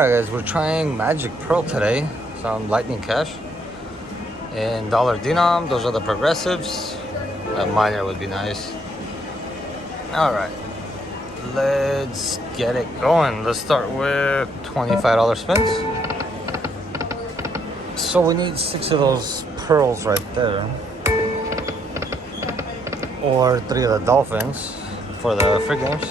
Alright guys, we're trying Magic Pearl today. Some lightning cash. And dollar denom, those are the progressives. A minor would be nice. Alright. Let's get it going. Let's start with $25 spins. So we need 6 of those pearls right there. Or 3 of the dolphins for the free games.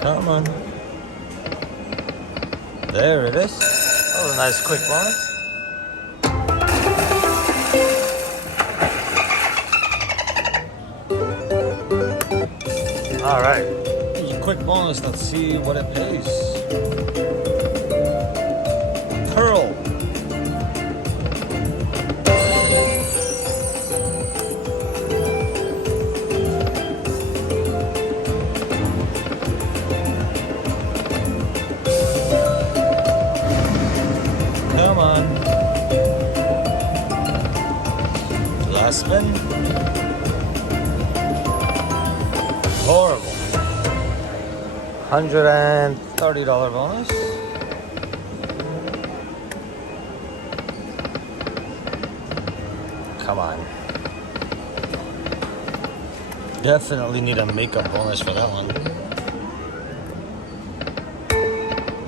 Come on. There it is. That was a nice quick bonus. Alright. Quick bonus, let's see what it pays. Pearl. Come on. Last spin. Horrible. $130 bonus. Come on. Definitely need a makeup bonus for that one.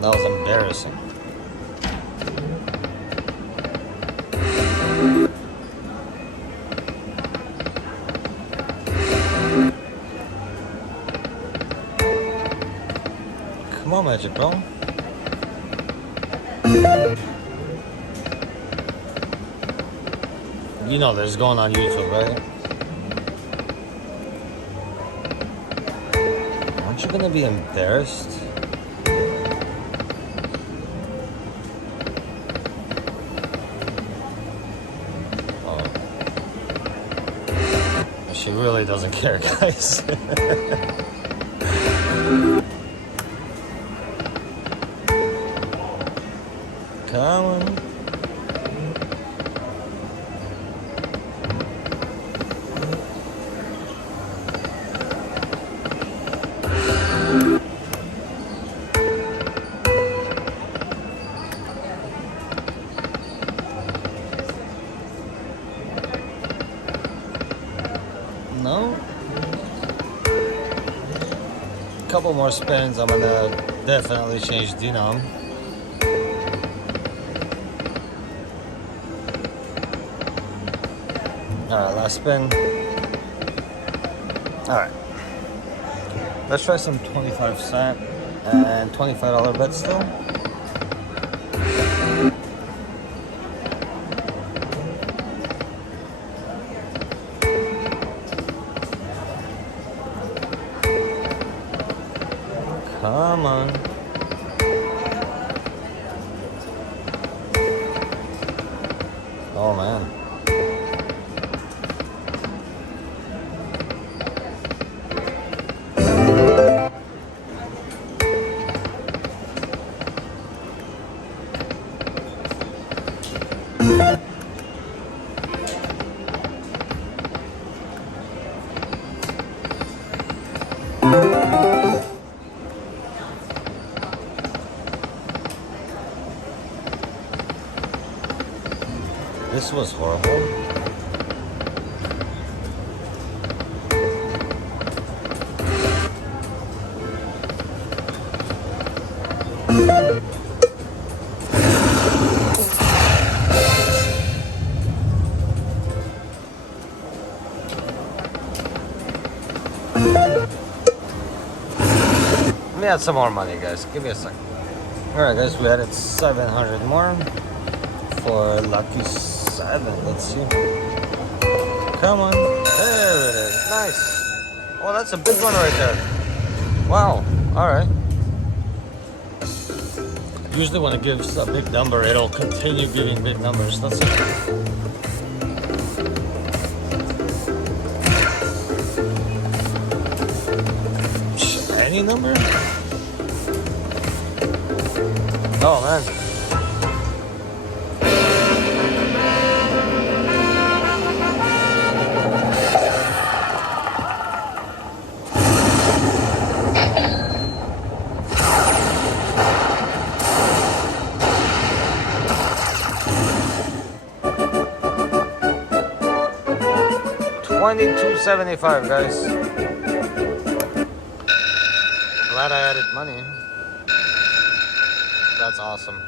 That was embarrassing. Come on, Magic Pearl. You know this is going on YouTube, right? Aren't you gonna be embarrassed? Oh. She really doesn't care, guys. Come on. No? Couple more spins, I'm gonna definitely change denom. Alright, last spin. Alright. Let's try some 25-cent and $25 bets still. Come on. Oh man. This was horrible. Let me add some more money, guys. Give me a second. Alright guys, we added 700 more for lucky 7. Let's see. Come on. There it is. Nice. Oh, that's a big one right there. Wow. Alright. Usually when it gives a big number, it'll continue giving big numbers. Let's see. Any number? Oh man. $22.75, guys. Glad I added money. That's awesome.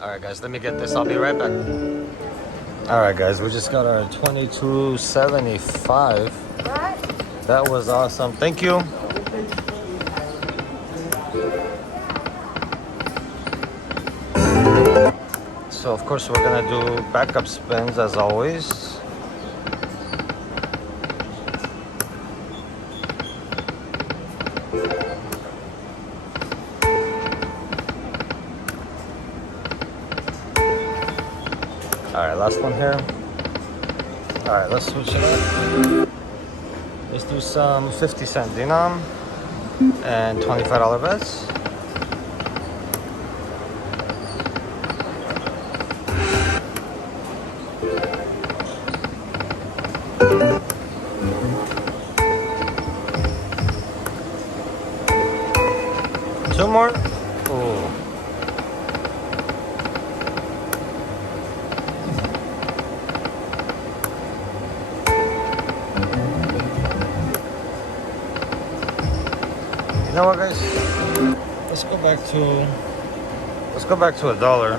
Alright guys, let me get this. I'll be right back. Alright guys, we just got our $22.75. That was awesome. Thank you. So of course we're gonna do backup spins as always. Alright, last one here. Alright, let's switch it up. Let's do some 50-cent denom and $25 bets. Two more. Ooh. You know what, guys? Let's go back to $1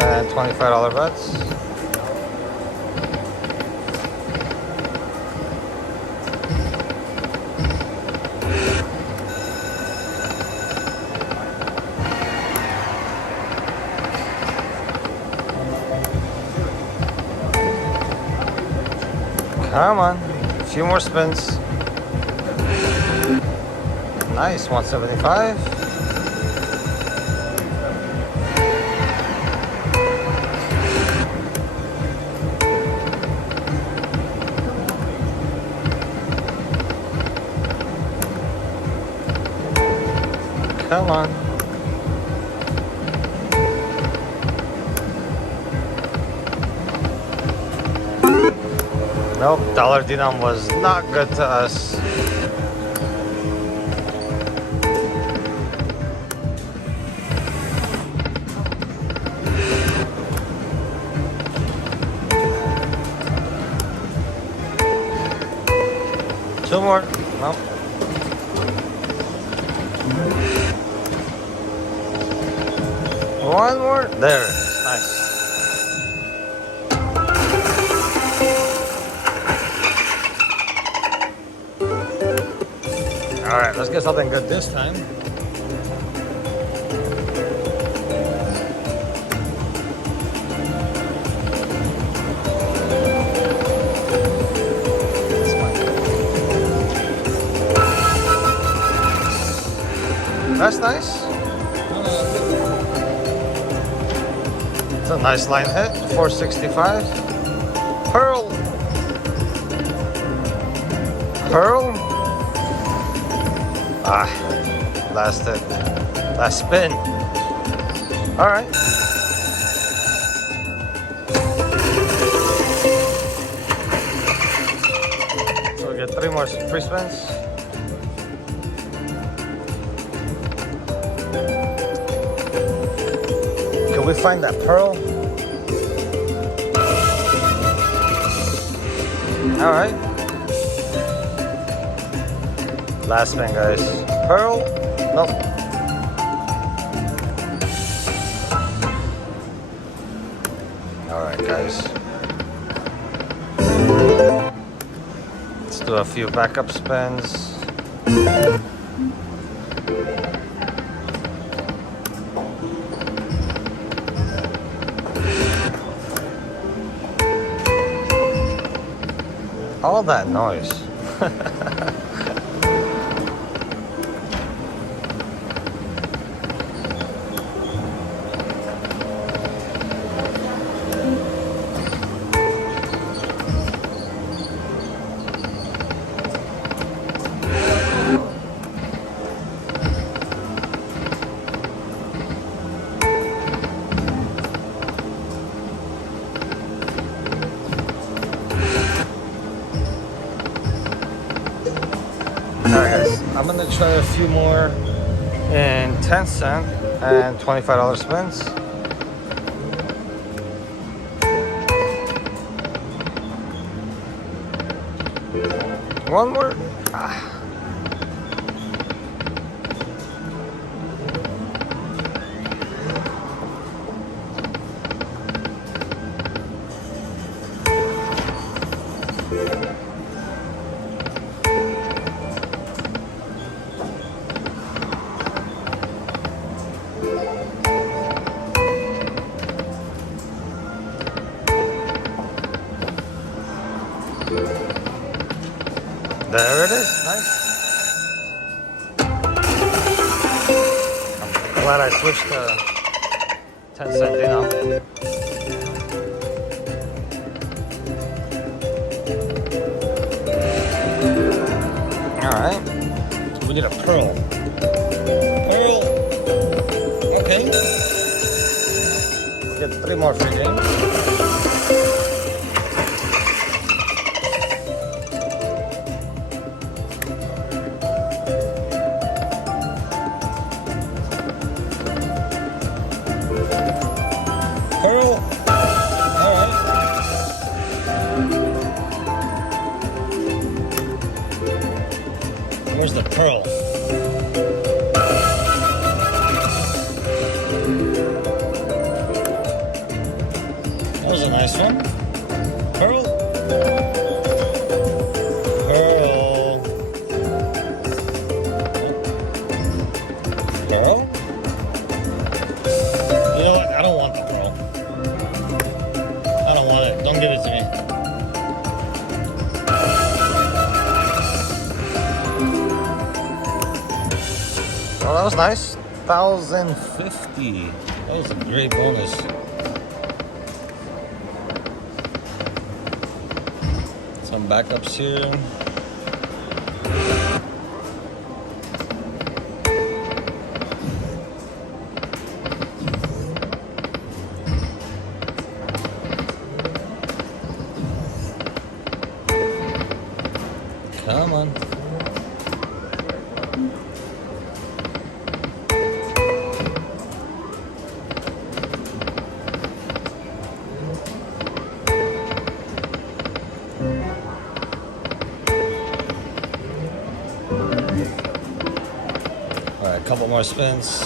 and $25 bets. Come on, a few more spins. Nice, 175. Come on. Nope, dollar denom was not good to us. Two more. Nope. One more. There it is. Nice. Alright, let's get something good this time. That's nice. It's a nice line hit. 465. Pearl. Pearl. Ah, last hit. Last spin. All right. So we get 3 more free spins. Can we find that pearl? All right. Last spin, guys. Pearl? Nope. All right, guys. Let's do a few backup spins. All that noise. Alright guys, I'm gonna try a few more in 10 cent and $25 spins. One more. There it is. Nice. I'm glad I switched to 10 cent denom. Alright. We get a pearl. Pearl. Okay. We get 3 more free games. Pearl. Alright. Where's the pearl? That was a nice one. Pearl. Pearl. Pearl? You know what? I don't want the pearl. I don't want it. Don't give it to me. Well, that was nice. 1,050. That was a great bonus. Some backups here. Come on. All right, a couple more spins.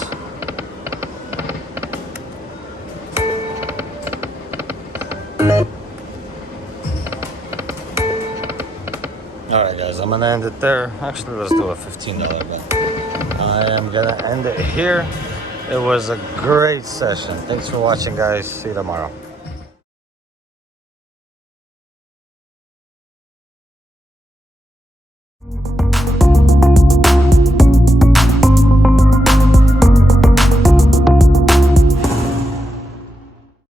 Alright guys, I'm gonna end it there. Actually, let's do a $15 bet. I am gonna end it here. It was a great session. Thanks for watching guys. See you tomorrow.